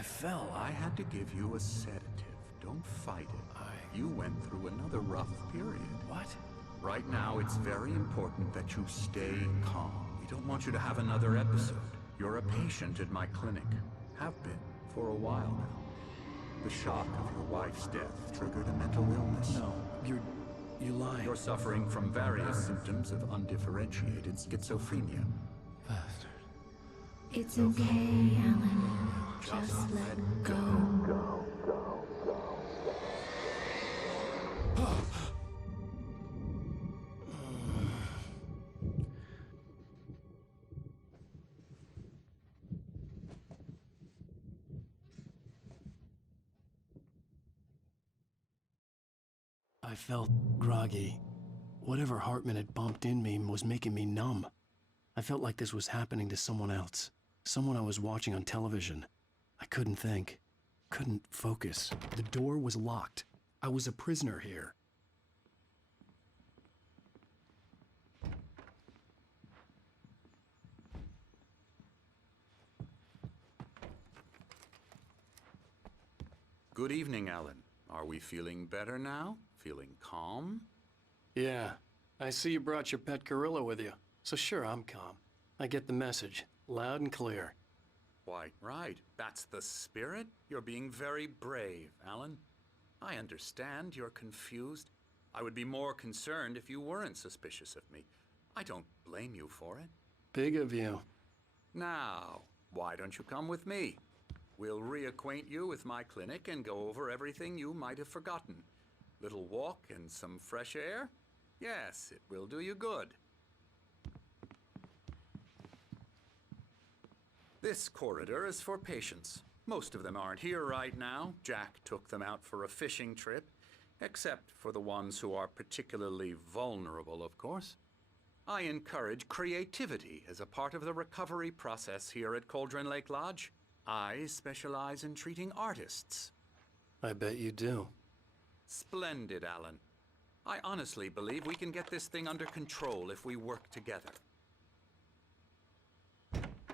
I fell. I had to give you a sedative. Don't fight it. You went through another rough period. What? Right now, it's very important that you stay calm. We don't want you to have another episode. You're a patient at my clinic. Have been for a while now. The shock of your wife's death triggered a mental illness. No, you're lying. You're suffering from various symptoms of undifferentiated schizophrenia. Bastard. It's okay, Alan. Just let go. I felt groggy. Whatever Hartman had bumped in me was making me numb. I felt like this was happening to someone else. Someone I was watching on television. I couldn't think. Couldn't focus. The door was locked. I was a prisoner here. Good evening, Alan. Are we feeling better now? Feeling calm? Yeah. I see you brought your pet gorilla with you. So sure, I'm calm. I get the message. Loud and clear. Why, right. That's the spirit. You're being very brave, Alan. I understand you're confused. I would be more concerned if you weren't suspicious of me. I don't blame you for it. Big of you. Now, why don't you come with me? We'll reacquaint you with my clinic and go over everything you might have forgotten. Little walk and some fresh air? Yes, it will do you good. This corridor is for patients. Most of them aren't here right now. Jack took them out for a fishing trip, except for the ones who are particularly vulnerable, of course. I encourage creativity as a part of the recovery process here at Cauldron Lake Lodge. I specialize in treating artists. I bet you do. Splendid, Alan. I honestly believe we can get this thing under control if we work together.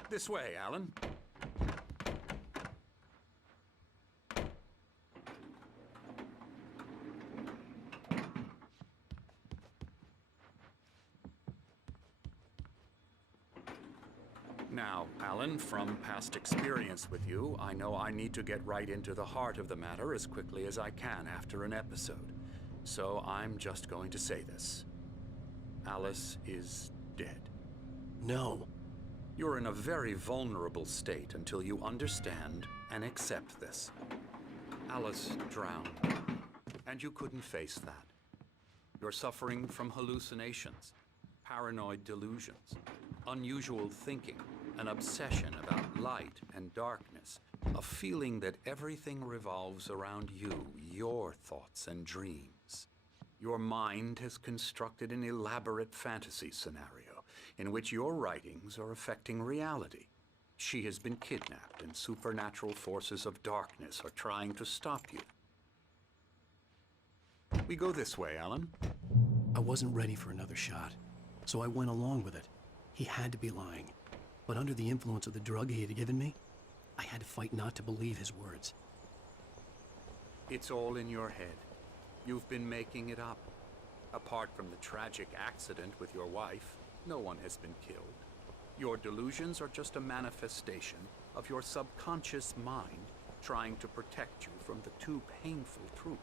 This way, Alan. Now, Alan, from past experience with you, I know I need to get right into the heart of the matter as quickly as I can after an episode. So I'm just going to say this. Alice is dead. No. You're in a very vulnerable state until you understand and accept this. Alice drowned, and you couldn't face that. You're suffering from hallucinations, paranoid delusions, unusual thinking, an obsession about light and darkness, a feeling that everything revolves around you, your thoughts and dreams. Your mind has constructed an elaborate fantasy scenario in which your writings are affecting reality. She has been kidnapped, and supernatural forces of darkness are trying to stop you. We go this way, Alan. I wasn't ready for another shot, so I went along with it. He had to be lying. But under the influence of the drug he had given me, I had to fight not to believe his words. It's all in your head. You've been making it up. Apart from the tragic accident with your wife, no one has been killed. Your delusions are just a manifestation of your subconscious mind trying to protect you from the too painful truth.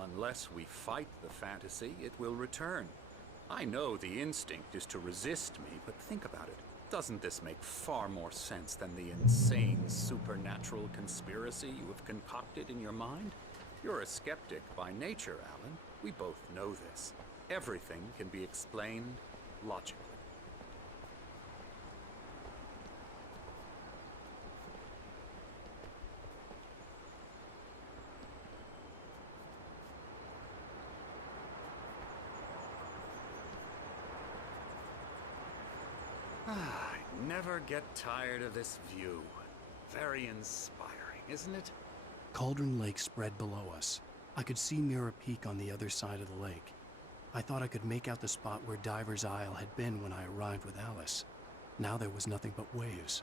Unless we fight the fantasy, it will return. I know the instinct is to resist me, but think about it. Doesn't this make far more sense than the insane supernatural conspiracy you have concocted in your mind? You're a skeptic by nature, Alan. We both know this. Everything can be explained logically. I never get tired of this view. Very inspiring, isn't it? Cauldron Lake spread below us. I could see Mirror Peak on the other side of the lake. I thought I could make out the spot where Diver's Isle had been when I arrived with Alice. Now there was nothing but waves.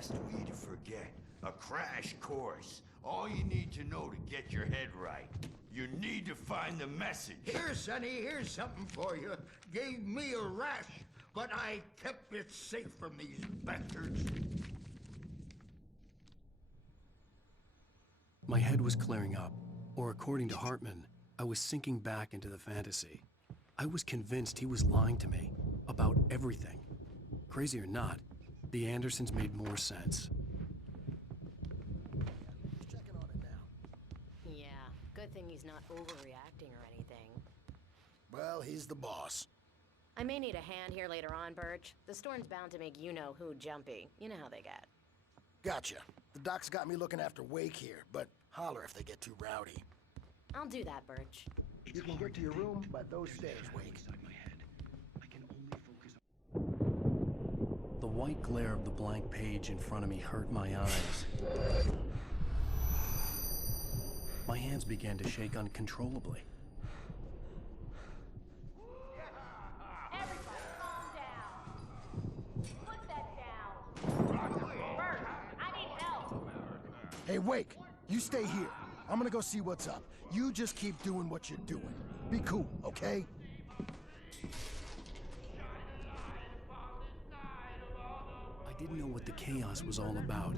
best way to forget. A crash course. All you need to know to get your head right. You need to find the message. Here, Sonny, here's something for you. Gave me a rash, but I kept it safe from these bastards. My head was clearing up, or according to Hartman, I was sinking back into the fantasy. I was convinced he was lying to me about everything. Crazy or not, the Andersons made more sense. Yeah, good thing he's not overreacting or anything. Well, he's the boss. I may need a hand here later on, Birch. The storm's bound to make you-know-who jumpy. You know how they get. Gotcha. The doc's got me looking after Wake here, but holler if they get too rowdy. I'll do that, Birch. You can get to your room by those stairs, Wake. The white glare of the blank page in front of me hurt my eyes. My hands began to shake uncontrollably. Everybody, calm down. Put that down. Bert, I need help. Hey, Wake, you stay here. I'm gonna go see what's up. You just keep doing what you're doing. Be cool, okay? I didn't know what the chaos was all about,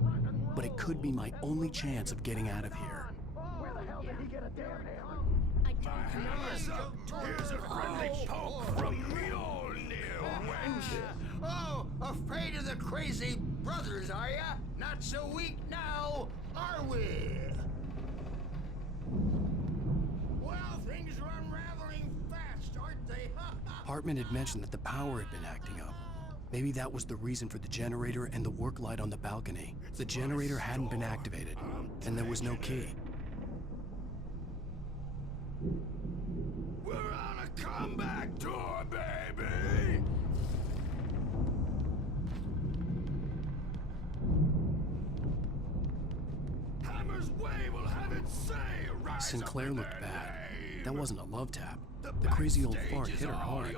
but it could be my only chance of getting out of here. Where the hell did he get a damn hammer? I don't Hammer's up. Here's a friendly poke from the old new wench. Oh, afraid of the crazy brothers, are ya? Not so weak now, are we? Well, things are unraveling fast, aren't they? Hartman had mentioned that the power had been acting up. Maybe that was the reason for the generator and the work light on the balcony. The generator hadn't been activated, and there was no key. We're on a comeback tour, baby! Hammer's way will have its say. Rise Sinclair up in looked their bad. name. That wasn't a love tap. The crazy old fart hit her hard.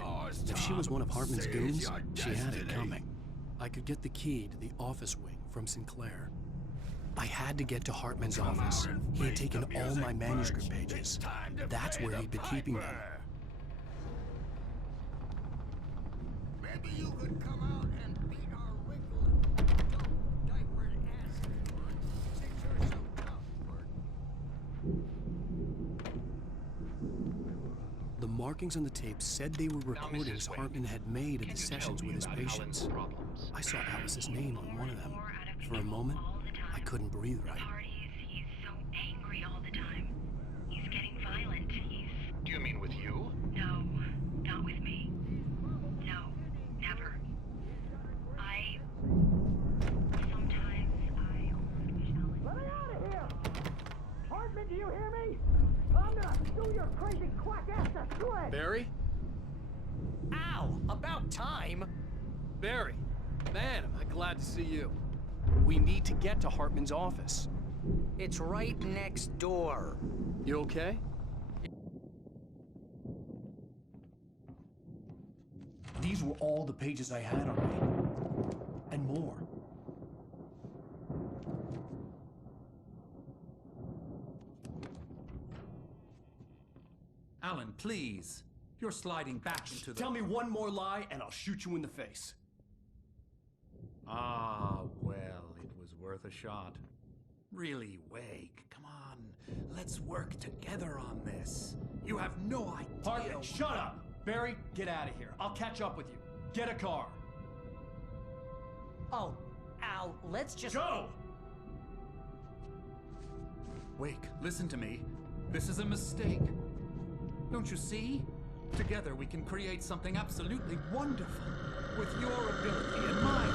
If she was one of Hartman's goons, she had it coming. I could get the key to the office wing from Sinclair. I had to get to Hartman's office. He had taken all my manuscript pages. That's where he'd been keeping them. Maybe you could come out and beat our wrinkled, dope, diapered ass for it, since you're so tough, Bert. The markings on the tape said they were recordings Hartman had made of the sessions with his patients. I saw Alice's name on one of them. For a moment, I couldn't breathe right. He's so angry all the time. He's getting violent. Do you mean with you? No, not with me. No, never. Sometimes I almost wish Alan... Let me out of here! Hartman, do you hear me? I'm gonna do your crazy quack ass to shreds! Barry? Ow! About time! Barry, man, am I glad to see you. We need to get to Hartman's office. It's right next door. You okay? These were all the pages I had on me. And more. Alan, please. You're sliding back into the... Tell me one more lie and I'll shoot you in the face. Ah, well, it was worth a shot. Really, Wake, come on. Let's work together on this. You have no idea... Hartman, shut up! Barry, get out of here. I'll catch up with you. Get a car. Oh, Al, let's just... Go! Wake, listen to me. This is a mistake. Don't you see? Together we can create something absolutely wonderful. With your ability and mine.